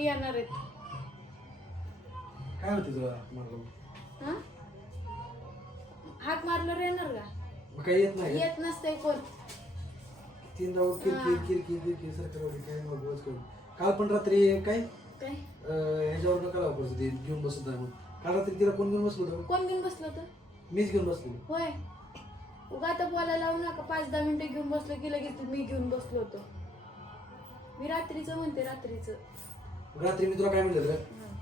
मी येणार आहेत. काय होते तुला मारलं? हाक मारल्यावर येणार का? मग काही येत नाही येत नसते कोण. 3 राऊंड किरकिर सरकारवाडी काय मगच करू. काल पण रात्री काय ह्याच्यावर नका लावू ते घेऊन बसत आहे. मग काल रात्री तिला कोण घेऊन बसलो होतं? कोण घेऊन बसलो होतं? मीच घेऊन बसलो. होय. उगा आता बोलायला लावू नका. 5-10 मिनिटं घेऊन बसलो की लगेच मी घेऊन बसलो होतो. मी रात्रीचं म्हणते, रात्रीचं. रात्री मी तुला काय म्हणलं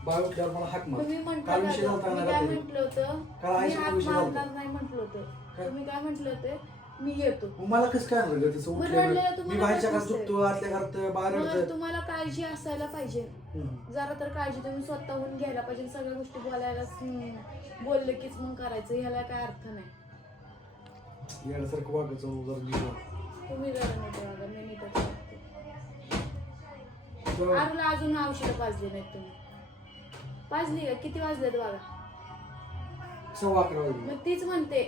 बाळ उठल्यावर मला हाक मार. तुम्ही काल विषय झाला मी काय म्हटलं होतं? काल मी हाक विषय मारणार झाला. नाही म्हटलं होतं. तुम्ही काय म्हटलं होते? मी येतो. मला कसं काय आणलं तसं उठल्यावर मी बाहेरच्या घरात झोपतो, आतल्या घरात बाहेर. तुम्हाला काळजी असायला पाहिजे. जरा तर काळजी तुम्ही स्वतःहून घ्यायला पाहिजे. सगळ्या गोष्टी बोलायला बोलले कीच मग करायचं, ह्याला काय अर्थ नाही. यासारखं वागायचं जरा तुम्ही जरा नीट वागा, मी नीटच वागते. अजून औषध पाजली नाहीत तुम्ही. पाजली का? किती वाजलेत बघा? 11:15 मग तीच म्हणते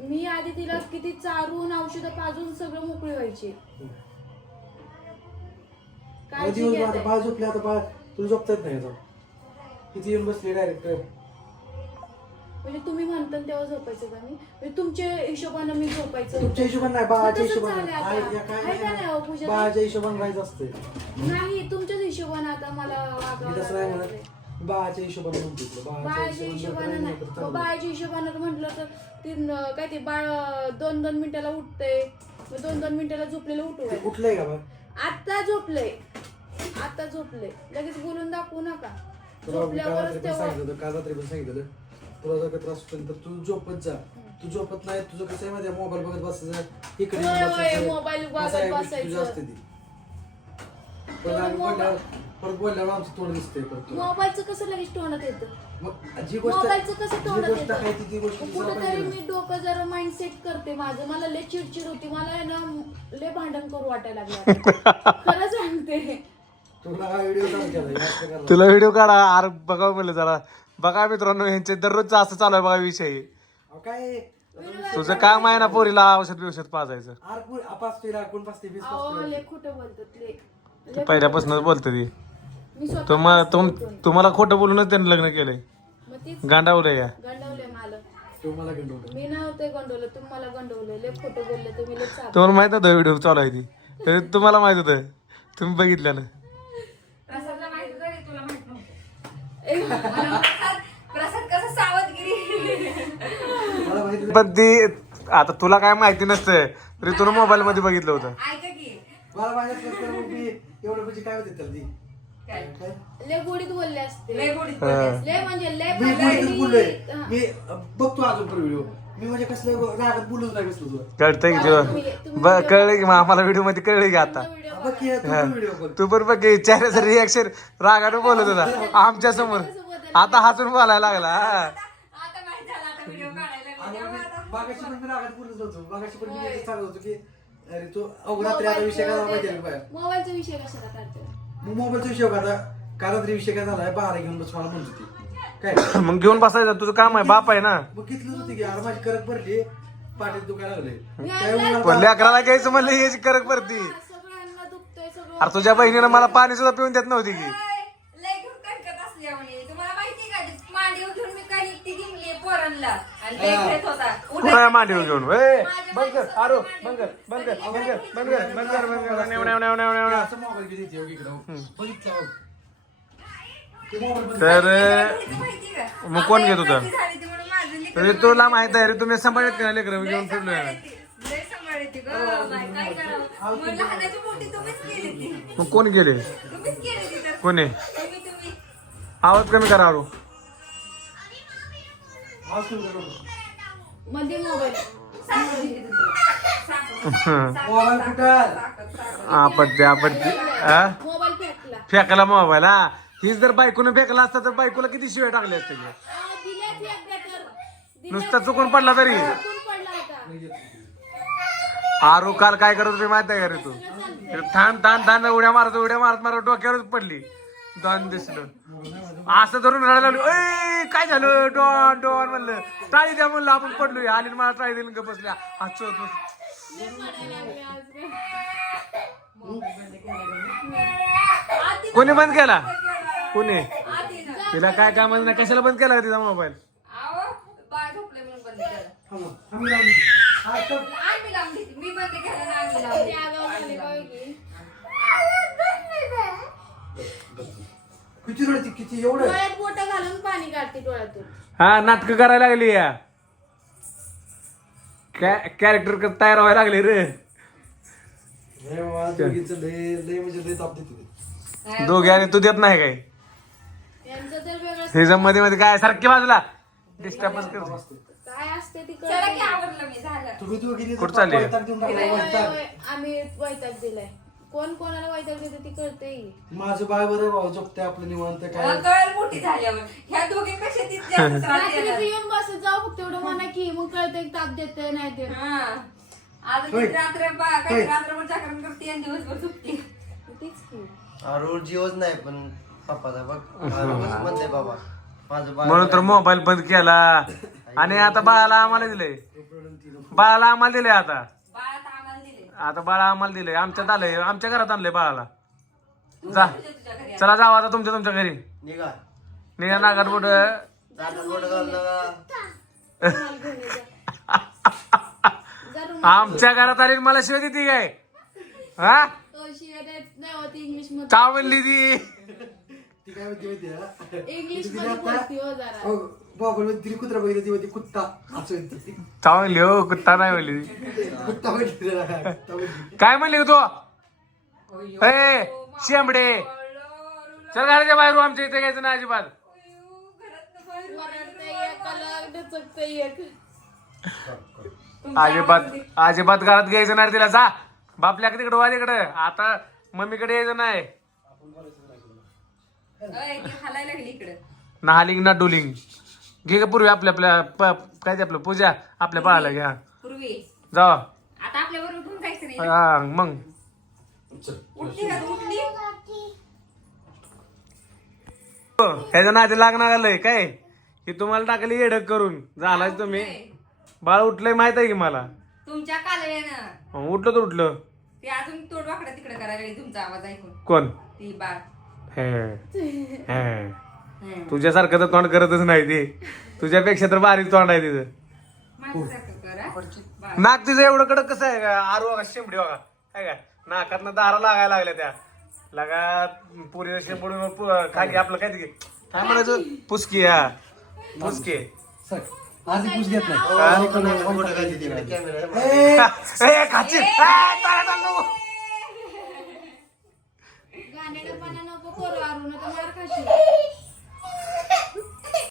मी आधी तिला किती चारून औषधं पाजून सगळं मोकळी व्हायची. काळजी घ्या. बाळ झोपले आता बाळ तुला झोपता येत नाही आता. किती येऊन बसले डायरेक्ट. म्हणजे तुम्ही म्हणता तेव्हा झोपायचं का मी? म्हणजे तुमच्या हिशोबानं मी झोपायचं? तुमच्या हिशोबाने नाही, बाळाच्या हिशोबाने. बाळाच्या हिशोबाने राहायचं असते. नाही, तुमच्याच हिशोबाने आता मला तसं नाही म्हणत. बाळाच्या हिशोबाने म्हणतो. बाळाच्या हिशोबानं नाही. बाळाच्या हिशोबानं म्हटलं तर काय ते बाळ 2-2 मिनिटाला उठतंय. 2-2 मिनिटाला झोपलेलं उठवाय. उठलंय का बाळ? आता झोपलंय. लगेच बोलून दाखवू नका. झोपल्यावरच तेव्हा काल रात्री पण सांगितलं तुला जर का त्रास होतो तर तू झोपत जा. तू झोपत नाही, तुझं कसं आहे माहिती, मोबाईल बघत बसायचं, इकडे मोबाईल बघत बसायचं. असते ती परत बोलल्यावर आमचं तोंड दिसतंय. मोबाईलचं कसं लगेच तोंडात येतं? मग जी गोष्ट आहे ती गोष्ट कुठेतरी मी डोकं जरा माइंड सेट करते माझं. मला लय चिडचिड होती. मला आहे ना लय भांडण करू वाटायला लागलं. खरं सांगते. तुला व्हिडिओ काढा. अरे बघा म्हणलं जरा. बघा मित्रांनो, यांचे दररोजचं असं चालू आहे बघा विषय. काय तुझं काम आहे ना पोरीला औषध पाजायचं. लय खोटं बोलतात. पहिल्यापासूनच बोलते ती. तुम्हाला खोटं बोलूनच त्यांनी लग्न केलंय. गांडावलंय का? गंडवलंय मला. मी नव्हते गंडवलं, तुम्हाला गंडवलंय. लय खोटं बोलले तुम्ही. लय चालू. तुम्हाला माहित होतं व्हिडिओ चालू आहे ती, तरी तुम्हाला माहित होतं. तुम्ही बघितलं ना. पण ती आता तुला काय माहिती नसतं तरी तुला मोबाईल मध्ये बघितलं होतं. मला माहिती एवढं म्हणजे काय होते तर ती लय गोडीत बोलले असते. लय म्हणजे लय बोललोय मी. बघतो अजून पण व्हिडिओ. मी म्हणजे कसलं रागात बोलूच नाही कसलं तुला कळतंय की कळलं की आम्हाला व्हिडिओ मध्ये कळलं की आता. तू पण बघ की चेहऱ्याचं रिॲक्शन रागानं बोलत होता आमच्या समोर. आता हसून बोलायला लागला. मागाशी पण मी रागात बोलत होतो. मागाशी पण मी सांगत होतो की अरे तू अवघरात्री आता विषय काय झाला माहिती. मोबाईलचा विषय कशाला काढतो? मग मोबाईलचा विषय का काल रात्री विषय काय झालाय. 12 घेऊन बस मला म्हणत होती. काय मग घेऊन बसायचं, तुझं काम आहे, बाप आहे ना. मग कितलं होती की अरे माझी करक भरली, पाठीत दुखायला लागले. पण लेकराला घ्यायचं म्हणलं याची करक पडती. सगळ्यांना दुखतंय सगळं. अरे तुझ्या बहिणीनं मला पाणी सुद्धा पिऊन देत नव्हती की. कुणा मांडीवर घेऊन बंद कर. आरो बंद कर बंद कर बंद कर बंद कर बंद कर बंद कर. नेव नेव नेव नेव नेव. असं मोबाईल घेते बघितलं. तर मग कोण घेत होतं? अरे तुला माहित आहे रे, तुम्ही सांभाळत का लेकरं घेऊन फिरलोय. मग कोण गेले? कोणी? आवाज कमी करा. आरो मध्ये मोबाईल आपत्ती मोबाईल फेकला. फेकला मोबाईल. हा, हीच जर बायकोनं फेकला असता तर बायकोला किती शिवाय टाकले असते. नुसता चुकून पडला तरी. आरू काल काय करत होती माहिती आहे का रे तू? थान उड्या मारत डोक्यावरच पडली. डॉन दिसलं असं धरून रडायला लागलो. काय झालं? डॉन डॉन म्हणलं. टाळी द्या म्हणलं. आपण पडलोय. आली मला टाळी दिली का बसल्या. कोणी बंद केला? कोणी तिला काय काम नाही, कशाला बंद केला का तिचा मोबाईल? आहो बाळ झोपले म्हणून बंद केलं. आम्ही लावली. हा, तर आम्ही लावून देते. मी बंद केलं ना आम्ही लावून ती आगाऊ झाली का वेगळी? किती रडती किती एवढं डोळ्यात बोटं घालून पाणी काढते डोळ्यातून. हा नाटक करायला लागली या कॅरेक्टर तयार व्हायला लागले रे. हे बाबा, दोघींचं लय लय म्हणजे लय ताप देते ते. दोघे आणि तू देत नाही काय यांचं तर वेगळं सीझन मध्ये मध्ये काय सारखी बाजूला डिस्टर्बच करते. काय असते ती चला कळते की आवरलं मी झालं. तुम्ही दोघी कुठं चालली? वैताग देऊन टाकला, वैताग. आम्ही वैताग दिलाय. कोण कोणाला वैताग देते ती कळते. माझं बाळ बरं भाऊ झोपते आपलं निवांत काय कळेल मोठी झाल्यावर ह्या दोघींपेक्षा ती जास्त त्रास रात्री देणार. येऊन बसत जाऊ फक्त एवढं म्हणा की मग कळते ताप देते नाही देत. हा. आता ती काही रात्रभर जागरण करते आणि दिवसभर झोपते. तीच की. रोज जीवच नाही पण पप्पाचा बघ रोज म्हणते बाबा माझं बाळ म्हणून तर मोबाईल बंद केला आणि आता बाळाला आम्हाला दिलंय. बाळाला आम्हाला दिलंय आता. बाळ आता आम्हाला दिले. आता बाळा आम्हाला दिलंय. आमच्यात आलंय, आमच्या घरात आणलंय बाळाला. जा तुझ्या घरी चला जाऊ आता तुमच्या घरी. निघा निघा नागात बोट. जातात बोट घालून रुमाल घेऊन ये जा. जा रुमाल. आमच्या घरात आली आणि मला शिवाय देते काय? हा तो शिवाय देत नाही होती इंग्लिश मध्ये. का म्हणली ती? ती काय म्हणते माहिती आहे? इंग्लिश मध्ये बोलती हो जरा. अहो, बाबा म्हणते, तिने कुत्रा बघितला ती म्हणते कुत्ता असं म्हणते. चावली हो कुत्ता नाही म्हणली. कुत्ता म्हणते तिला, कुत्ता म्हणते. काय म्हणली ग तू? ए शेंबडे चल घराच्या बाहेर हो, आमच्या इथे घ्यायचं ना अजिबात. वरडते एक अलग डचकते एक. अजिबात घरात घ्यायचं नाही तिला. जा बापल्या तिकडं वा तिकडं. आता मम्मीकडे यायचं नाही. हालायला लागली इकडे. ना हालिंग ना डुलिंग. घे का पूर्वी आपल्या काय ते आपलं पूजा आपल्या बाळाला घ्या. पूर्वी जा आता आपल्या बरोबर घेऊन जायचं नाही. हा, मग उठली का तू? उठली ह्याच्या नाते लागणार आलंय काय की तुम्हाला टाकली येडक करून झालाच तुम्ही. बाळ उठलंय माहित आहे की मला. तुमच्या कालव्यानं उठलं तर उठलं. ते अजून तोड वाकडा तिकडे करायला लागली तुमचा आवाज ऐकून. कोण? ती बाळ. हे तुझ्यासारखं तर तोंड करतच नाही ते. तुझ्यापेक्षा तर बारीक तोंड आहे तिचं. माझ्यासारखं कर हा. बाळ. नाक तिचं एवढं कडक कसं आहे का? आरू बघा शेंबडी बघा काय काय नाकातनं दारा लागायला लागल्या त्या लगा पुरी शेंबडी खाली आपलं काय ते काय म्हणायचं पुसकी. हा पुसकी. सर, आज एक पुस घेत नाही. बोट घालते तिकडे कॅमेरा ए, खाची. ए, चालेल, चालेल, नको. गाण्याला पाना नको करू अरुण तर मार खाशील.